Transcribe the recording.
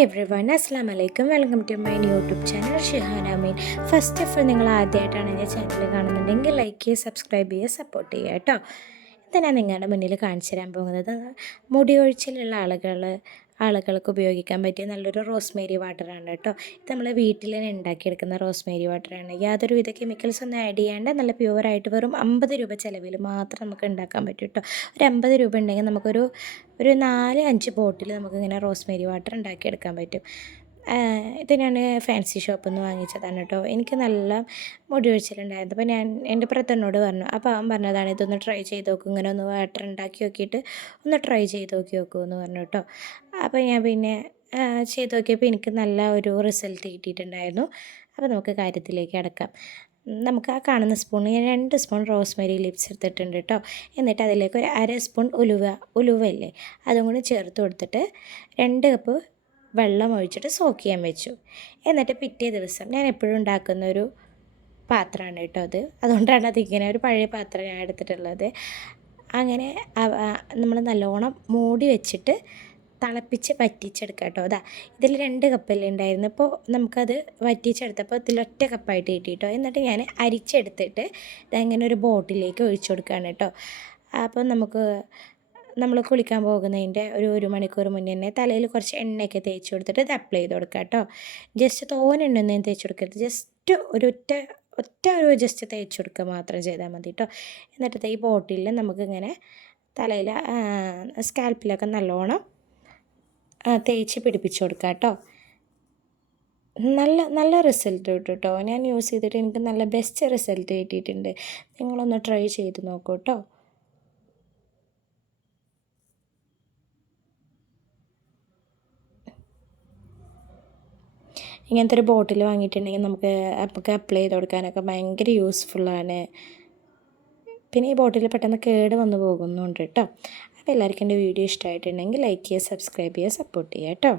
Hi every one, അസ്സാം വലൈക്കും. Welcome to my YouTube channel Shihana മീൻ. ഫസ്റ്റ് ഓഫ് ഓൾ, നിങ്ങൾ ആദ്യമായിട്ടാണ് എൻ്റെ ചാനൽ കാണുന്നുണ്ടെങ്കിൽ ലൈക്ക് ചെയ്യുക, സബ്സ്ക്രൈബ് ചെയ്യുക, സപ്പോർട്ട് ചെയ്യുക കേട്ടോ. ഇന്ന് ഞാൻ നിങ്ങളുടെ മുന്നിൽ കാണിച്ചു തരാൻ പോകുന്നത് മുടി ഒഴിച്ചിലുള്ള ആളുകൾക്ക് ഉപയോഗിക്കാൻ പറ്റിയ നല്ലൊരു റോസ്മേരി വാട്ടറാണ് കേട്ടോ. ഇത് നമ്മൾ വീട്ടിൽ തന്നെ ഉണ്ടാക്കിയെടുക്കുന്ന റോസ്മേരി വാട്ടറാണ്. യാതൊരുവിധ കെമിക്കൽസ് ഒന്നും ആഡ് ചെയ്യാണ്ട് നല്ല പ്യുവറായിട്ട് വെറും 50 രൂപ ചിലവിൽ മാത്രം നമുക്ക് ഉണ്ടാക്കാൻ പറ്റും കേട്ടോ. ഒരു 50 രൂപ ഉണ്ടെങ്കിൽ നമുക്കൊരു 4-5 ബോട്ടിൽ നമുക്കിങ്ങനെ റോസ്മേരി വാട്ടർ ഉണ്ടാക്കിയെടുക്കാൻ പറ്റും. ഇത് ഞാൻ ഫാൻസി ഷോപ്പിൽ നിന്ന് വാങ്ങിച്ചതാണ് കേട്ടോ. എനിക്ക് നല്ല മുടി ഒഴിച്ചിലുണ്ടായിരുന്നു. അപ്പോൾ ഞാൻ എൻ്റെ ബ്രദറിനോട് പറഞ്ഞു. അപ്പോൾ അവൻ പറഞ്ഞതാണ്, ഇതൊന്ന് ട്രൈ ചെയ്ത് നോക്കും, ഇങ്ങനെ ഒന്ന് വാട്ടർ ഉണ്ടാക്കി നോക്കിയിട്ട് ഒന്ന് ട്രൈ ചെയ്ത് നോക്കൂ എന്ന് പറഞ്ഞു കേട്ടോ. അപ്പോൾ ഞാൻ പിന്നെ ചെയ്ത് നോക്കിയപ്പോൾ എനിക്ക് നല്ല ഒരു റിസൾട്ട് കിട്ടിയിട്ടുണ്ടായിരുന്നു. അപ്പോൾ നമുക്ക് കാര്യത്തിലേക്ക് കടക്കാം. നമുക്ക് ആ കാണുന്ന സ്പൂണിൽ ഞാൻ 2 സ്പൂൺ റോസ്മേരി ലിപ്സ് എടുത്തിട്ടുണ്ട് കേട്ടോ. എന്നിട്ട് അതിലേക്ക് ഒരു 1/2 സ്പൂൺ ഉലുവയില്ലേ, അതും കൂടി ചേർത്ത് കൊടുത്തിട്ട് 2 കപ്പ് വെള്ളം ഒഴിച്ചിട്ട് സോക്ക് ചെയ്യാൻ വെച്ചു. എന്നിട്ട് പിറ്റേ ദിവസം ഞാൻ എപ്പോഴും ഉണ്ടാക്കുന്നൊരു പാത്രമാണ് കേട്ടോ അതുകൊണ്ടാണ് അതിങ്ങനെ ഒരു പഴയ പാത്രം ഞാൻ എടുത്തിട്ടുള്ളത്. അങ്ങനെ നമ്മൾ നല്ലോണം മൂടി വെച്ചിട്ട് തിളപ്പിച്ച് വറ്റിച്ചെടുക്കുക കേട്ടോ. ഇതിൽ 2 കപ്പല്ലേ ഉണ്ടായിരുന്നു. ഇപ്പോൾ നമുക്കത് വറ്റിച്ചെടുത്തപ്പോൾ ഇതിലൊറ്റ കപ്പായിട്ട് കിട്ടിയിട്ടോ. എന്നിട്ട് ഞാൻ അരിച്ചെടുത്തിട്ട് ഇതങ്ങനെ ഒരു ബോട്ടിലേക്ക് ഒഴിച്ചു കൊടുക്കുകയാണ് കേട്ടോ. അപ്പോൾ നമ്മൾ കുളിക്കാൻ പോകുന്നതിൻ്റെ ഒരു മണിക്കൂർ മുന്നേ തന്നെ തലയിൽ കുറച്ച് എണ്ണയൊക്കെ തേച്ച് കൊടുത്തിട്ട് ഇത് അപ്ലൈ ചെയ്ത് കൊടുക്കുക കേട്ടോ. ജസ്റ്റ് തോനെ എണ്ണയൊന്നും തേച്ച് കൊടുക്കരുത്, ജസ്റ്റ് ഒറ്റ ജസ്റ്റ് തേച്ച് കൊടുക്കുക മാത്രം ചെയ്താൽ മതി കേട്ടോ. എന്നിട്ട് ഈ ബോട്ടിലിൽ നമുക്കിങ്ങനെ തലയിൽ സ്കാൽപ്പിലൊക്കെ നല്ലോണം തേച്ച് പിടിപ്പിച്ച് കൊടുക്കുക കേട്ടോ. നല്ല റിസൾട്ട് കിട്ടും കേട്ടോ. ഞാൻ യൂസ് ചെയ്തിട്ട് എനിക്ക് നല്ല ബെസ്റ്റ് റിസൾട്ട് കിട്ടിയിട്ടുണ്ട്. നിങ്ങളൊന്ന് ട്രൈ ചെയ്ത് നോക്കൂ കേട്ടോ. ഇങ്ങനത്തെ ഒരു ബോട്ടിൽ വാങ്ങിയിട്ടുണ്ടെങ്കിൽ നമുക്ക് അപ്ലൈ ചെയ്ത് കൊടുക്കാനൊക്കെ ഭയങ്കര യൂസ്ഫുള്ളാണ്. പിന്നെ ഈ ബോട്ടിൽ പെട്ടെന്ന് കേട് വന്ന് പോകുന്നുണ്ട് കേട്ടോ. അപ്പോൾ എല്ലാവർക്കും എൻ്റെ വീഡിയോ ഇഷ്ടമായിട്ടുണ്ടെങ്കിൽ ലൈക്ക് ചെയ്യുക, സബ്സ്ക്രൈബ് ചെയ്യുക, സപ്പോർട്ട് ചെയ്യുക കേട്ടോ.